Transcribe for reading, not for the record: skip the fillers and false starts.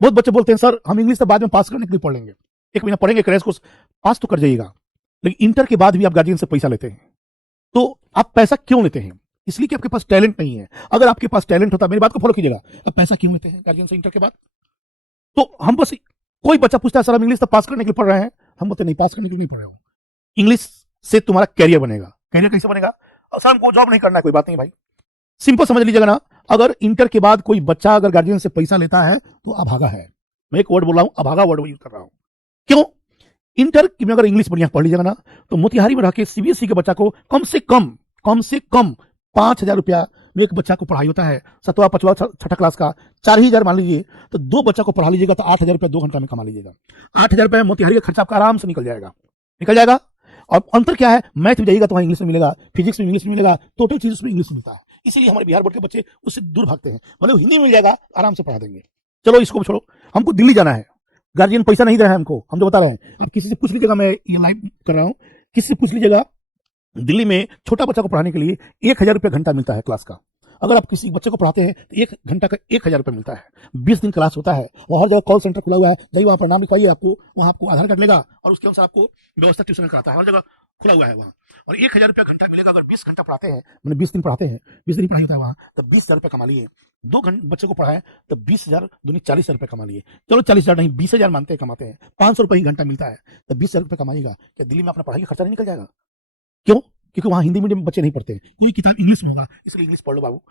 बहुत बच्चे बोलते हैं सर हम इंग्लिश तो बाद में पास करने के लिए पढ़ लेंगे, 1 महीना पढ़ेंगे, क्रैश कोर्स पास तो कर जाइएगा, लेकिन इंटर के बाद भी आप गार्जियन से पैसा लेते हैं। तो आप पैसा क्यों लेते हैं? इसलिए कि आपके पास टैलेंट नहीं है। अगर आपके पास टैलेंट होता, मेरी बात को फॉलो कीजिएगा, अब पैसा क्यों लेते हैं गार्जियन से इंटर के बाद? तो हम बस, कोई बच्चा पूछता है सर हम इंग्लिश तो पास करने के लिए पढ़ रहे हैं, हम बोलते नहीं, पास करने के लिए नहीं पढ़ रहे हो, इंग्लिश से तुम्हारा कैरियर बनेगा। कैरियर कैसे बनेगा? सर हमको जॉब नहीं करना है, कोई बात नहीं भाई, सिंपल समझ लीजिएगा ना। अगर इंटर के बाद कोई बच्चा अगर गार्जियन से पैसा लेता है तो अभागा है। मैं एक वर्ड बोल रहा हूं, अभागा वर्ड यूज कर रहा हूं। क्यों? इंटर में अगर इंग्लिश बढ़िया पढ़ लीजिएगा ना, तो मोतिहारी में रह के सीबीएसई के बच्चा को कम से कम 5,000 रुपया में एक बच्चा को पढ़ाई होता है, 7वां 5वां 6ठा क्लास का, 4,000 मान लीजिए, तो 2 बच्चा को पढ़ा लीजिएगा तो 8,000 रुपया 2 घंटा में कमा लीजिएगा। 8,000 रुपया मोतिहारी का खर्चा आपका आराम से निकल जाएगा। और अंतर क्या है? मैथ में जाइएगा तो वहाँ इंग्लिश में मिलेगा, फिजिक्स में इंग्लिश में मिलेगा, टोटल चीज उसमें इंग्लिश में मिलता है। इसलिए हमारे बिहार बोर्ड के बच्चे उससे दूर भागते हैं, मतलब हिंदी में मिल जाएगा आराम से पढ़ा देंगे। चलो इसको छोड़ो, हमको दिल्ली जाना है, गार्जियन पैसा नहीं दे रहा है हमको, हम जो बता रहे हैं, आप किसी से पूछ लीजिएगा, मैं ये लाइव कर रहा हूँ, किसी से पूछ लीजिएगा, दिल्ली में छोटा बच्चा को पढ़ाने के लिए 1,000 रुपया घंटा मिलता है क्लास का। अगर आप किसी बच्चे को पढ़ाते हैं तो 1 घंटा का 1,000 रुपया मिलता है, 20 दिन क्लास होता है, और हर जगह कॉल सेंटर खुला हुआ है, जाइए वहां पर नाम लिखवाइए, आपको वहां आपको आधार कार्ड लेगा और उसके अनुसार आपको व्यवस्था ट्यूशन कराता है, हर जगह खुला हुआ है वहाँ। और 1,000 रुपया घंटा मिलेगा। अगर 20 घंटा पढ़ाते हैं, मैंने 20 दिन पढ़ाते हैं, 20 दिन पढ़ाई होता है वहाँ, तो 20,000 रुपया कमा लिए। 2 घंटे बच्चे को पढ़ाए तो 20,000 दूनी 40,000 रुपया कमा लिए। चलो 40,000 नहीं, 20,000 मानते हैं, कमाते हैं, 500 रुपये ही घंटा मिलता है, तो 20,000 रुपया कमाइएगा, क्या दिल्ली में अपना पढ़ाई का खर्चा नहीं निकल जाएगा? क्यों? क्योंकि वहाँ हिंदी मीडियम बच्चे नहीं पढ़ते, कोई किताब इंग्लिश में होगा, इसलिए इंग्लिश पढ़ लो बाबू।